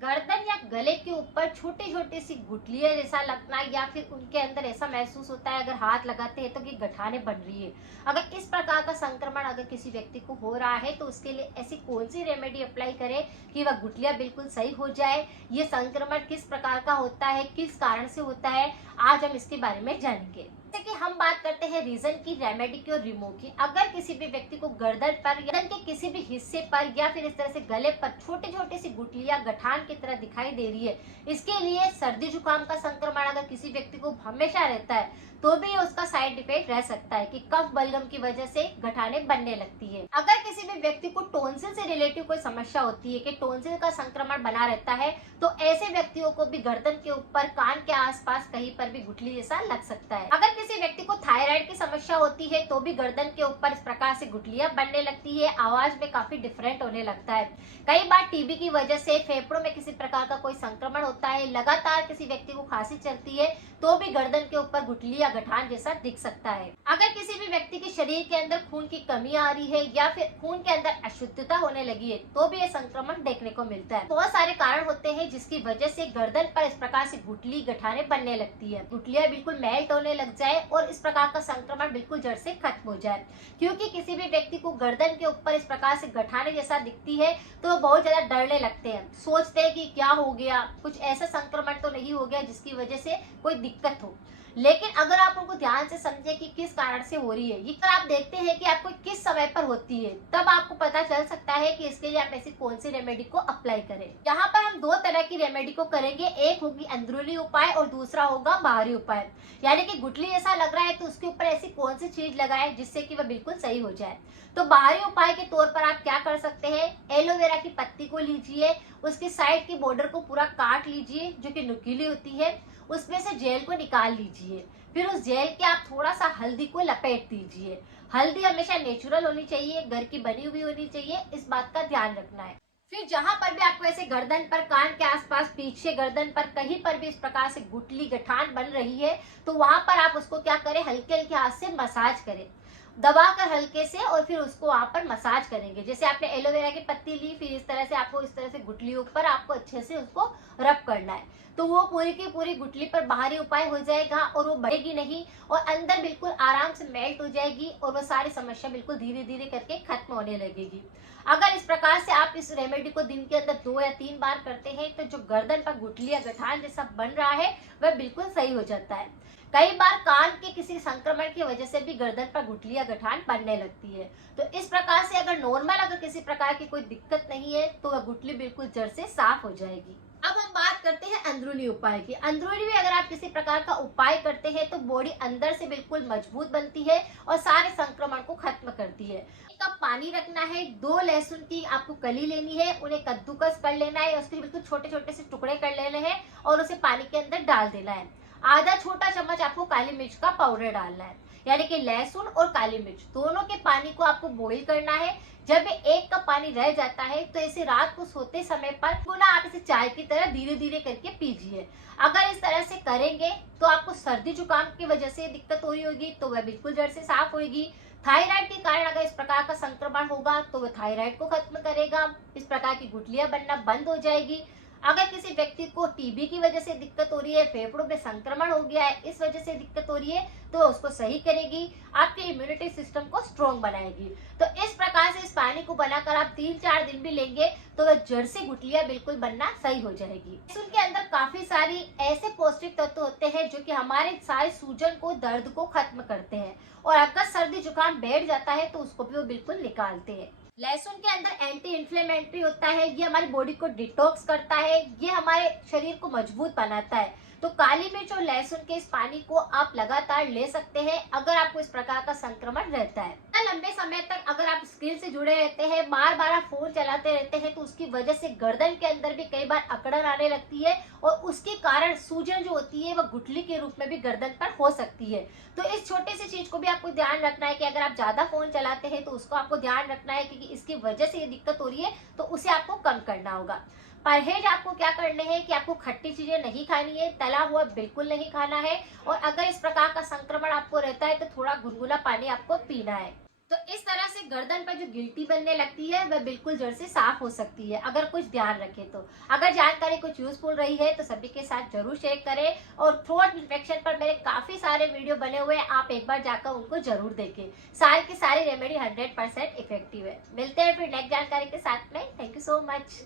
गर्दन या गले के ऊपर छोटी छोटी सी गुठलियां जैसा लगना या फिर उनके अंदर ऐसा महसूस होता है अगर हाथ लगाते हैं तो कि गठाने बन रही है। अगर इस प्रकार का संक्रमण अगर किसी व्यक्ति को हो रहा है तो उसके लिए ऐसी कौन सी रेमेडी अप्लाई करें कि वह गुठलियां बिल्कुल सही हो जाए। ये संक्रमण किस प्रकार का होता है, किस कारण से होता है, आज हम इसके बारे में जानेंगे। जैसे कि हम बात करते हैं रीजन की, रेमेडी की और रिमूव की। अगर किसी भी व्यक्ति को गर्दन पर, गर्दन के किसी भी हिस्से पर या फिर इस तरह से गले पर छोटी छोटी सी गुठलियां गठान की तरह दिखाई दे रही है, इसके लिए सर्दी जुकाम का संक्रमण अगर किसी व्यक्ति को हमेशा रहता है तो भी उसका साइड इफेक्ट रह सकता है कि कफ बलगम की वजह से गठाने बनने लगती है। अगर किसी भी व्यक्ति को टोंसिल से रिलेटिव कोई समस्या होती है कि टोंसिल का संक्रमण बना रहता है तो ऐसे व्यक्तियों को भी गर्दन के ऊपर, कान के आसपास कहीं पर भी गुठली जैसा लग सकता है। अगर किसी व्यक्ति को थायराइड की समस्या होती है तो भी गर्दन के ऊपर इस प्रकार से गुठलियां बनने लगती है, आवाज में काफी डिफरेंट होने लगता है। कई बार टीबी की वजह से फेफड़ों में किसी प्रकार का कोई संक्रमण होता है, लगातार किसी व्यक्ति को खांसी चलती है तो भी गर्दन के ऊपर गुठली या गठान जैसा दिख सकता है। अगर किसी भी व्यक्ति के शरीर के अंदर खून की कमी आ रही है या फिर खून के अंदर अशुद्धता होने लगी है तो भी ये संक्रमण देखने को मिलता है। बहुत सारे कारण होते हैं जिसकी वजह से गर्दन पर इस प्रकार से गुठली गठाने बनने लगती है। गुठलियां बिल्कुल मेल्ट होने लग जाए और इस प्रकार का संक्रमण बिल्कुल जड़ से खत्म हो जाए। क्योंकि किसी भी व्यक्ति को गर्दन के ऊपर इस प्रकार से गठाने जैसा दिखती है तो वो बहुत ज्यादा डरने लगते हैं, सोचते हैं कि क्या हो गया, कुछ ऐसा संक्रमण तो नहीं हो गया जिसकी वजह से कोई दिक्कत हो। लेकिन अगर आप उनको ध्यान से समझे कि किस कारण से हो रही है, ये आप देखते हैं कि आपको किस समय पर होती है, तब आपको पता चल सकता है कि इसके लिए आप ऐसी कौन सी रेमेडी को अप्लाई करें। यहाँ पर हम दो तरह की रेमेडी को करेंगे, एक होगी अंदरूनी उपाय और दूसरा होगा बाहरी उपाय। यानी कि गुठली ऐसा लग रहा है तो उसके ऊपर ऐसी कौन सी चीज लगाए जिससे कि वह बिल्कुल सही हो जाए। तो बाहरी उपाय के तौर पर आप क्या कर सकते हैं, एलोवेरा की पत्ती को लीजिए, उसकी साइड की बॉर्डर को पूरा काट लीजिए जो कि नुकीली होती है, उसमें से जेल को निकाल लीजिए। फिर उस जेल के आप थोड़ा सा हल्दी को लपेट दीजिए। हल्दी हमेशा नेचुरल होनी चाहिए, घर की बनी हुई होनी चाहिए, इस बात का ध्यान रखना है। फिर जहां पर भी आपको ऐसे गर्दन पर, कान के आसपास, पीछे गर्दन पर कहीं पर भी इस प्रकार से गुठली गठान बन रही है तो वहां पर आप उसको क्या करें, हल्के हल्के हाथ से मसाज करें, दबाकर हल्के से, और फिर उसको वहां पर मसाज करेंगे। जैसे आपने एलोवेरा की पत्ती ली, फिर इस तरह से आपको इस तरह से गुठलियों पर आपको अच्छे से उसको रब करना है तो वो पूरी की पूरी गुठली पर बाहरी उपाय हो जाएगा और वो बढ़ेगी नहीं और अंदर बिल्कुल आराम से मेल्ट हो जाएगी और वो सारी समस्या बिल्कुल धीरे धीरे करके खत्म होने लगेगी। अगर इस प्रकार से आप इस रेमेडी को दिन के अंदर 2 या 3 बार करते हैं तो जो गर्दन पर गुठली या गठान जैसा बन रहा है वह बिल्कुल सही हो जाता है। कई बार कान के किसी संक्रमण की वजह से भी गर्दन पर गुठली या गठान बनने लगती है। तो इस प्रकार से अगर नॉर्मल, अगर किसी प्रकार की कोई दिक्कत नहीं है तो वह गुठली बिल्कुल जड़ से साफ हो जाएगी। अब हम बात करते हैं अंदरूनी उपाय की। अंदरूनी में अगर आप किसी प्रकार का उपाय करते हैं तो बॉडी अंदर से बिल्कुल मजबूत बनती है और सारे संक्रमण को खत्म करती है। 1 कप पानी रखना है, 2 लहसुन की आपको कली लेनी है, उन्हें कद्दूकस कर लेना है, उसके बिल्कुल छोटे छोटे से टुकड़े कर लेने हैं और उसे पानी के अंदर डाल देना है। आधा छोटा चम्मच आपको काली मिर्च का पाउडर डालना है। यानी कि लहसुन और काली मिर्च दोनों के पानी को आपको बॉईल करना है। जब 1 कप पानी रह जाता है तो इसे रात को सोते समय पर पुनः आप इसे चाय की तरह धीरे धीरे करके पीजिए। अगर इस तरह से करेंगे तो आपको सर्दी जुकाम की वजह से दिक्कत हो रही होगी तो वह बिल्कुल जड़ से साफ होगी। थायराइड के कारण अगर इस प्रकार का संक्रमण होगा तो वह थायराइड को खत्म करेगा, इस प्रकार की गुठलियां बनना बंद हो जाएगी। अगर किसी व्यक्ति को टीबी की वजह से दिक्कत हो रही है, फेफड़ों में संक्रमण हो गया है, इस वजह से दिक्कत हो रही है तो उसको सही करेगी, आपके इम्यूनिटी सिस्टम को स्ट्रॉन्ग बनाएगी। तो इस प्रकार से इस पानी को बनाकर आप 3-4 दिन भी लेंगे तो वह जड़ से गुठलियां बिल्कुल बनना सही हो जाएगी। उनके अंदर काफी सारी ऐसे पौष्टिक तत्व होते हैं जो कि हमारे सारे सूजन को, दर्द को खत्म करते हैं और अगर सर्दी जुकाम बैठ जाता है तो उसको भी वो बिल्कुल निकालते हैं। लहसुन के अंदर एंटी इन्फ्लेमेटरी होता है, ये हमारी बॉडी को डिटॉक्स करता है, ये हमारे शरीर को मजबूत बनाता है। तो काली मिर्च और लहसुन के इस पानी को आप लगातार ले सकते हैं अगर आपको इस प्रकार का संक्रमण रहता है। लंबे समय तक अगर आप स्क्रीन से जुड़े रहते हैं, बार बार आप फोन चलाते रहते हैं तो उसकी वजह से गर्दन के अंदर भी कई बार अकड़न आने लगती है और उसके कारण सूजन जो होती है वह गुठली के रूप में भी गर्दन पर हो सकती है। तो इस छोटी सी चीज को भी आपको ध्यान रखना है कि अगर आप ज्यादा फोन चलाते हैं तो उसको आपको ध्यान रखना है कि इसकी वजह से ये दिक्कत हो रही है तो उसे आपको कम करना होगा। परहेज आपको क्या करने हैं कि आपको खट्टी चीजें नहीं खानी है, तला हुआ बिल्कुल नहीं खाना है और अगर इस प्रकार का संक्रमण आपको रहता है तो थोड़ा गुनगुना पानी आपको पीना है। तो इस तरह से गर्दन पर जो गिल्टी बनने लगती है वह बिल्कुल जड़ से साफ हो सकती है, अगर कुछ ध्यान रखें तो। अगर जानकारी कुछ यूजफुल रही है तो सभी के साथ जरूर शेयर करें, और थ्रोट इन्फेक्शन पर मेरे काफी सारे वीडियो बने हुए हैं, आप एक बार जाकर उनको जरूर देखें। सारी की सारी रेमेडी 100% इफेक्टिव है। मिलते हैं फिर नेक्स्ट जानकारी के साथ में। Thank you so much.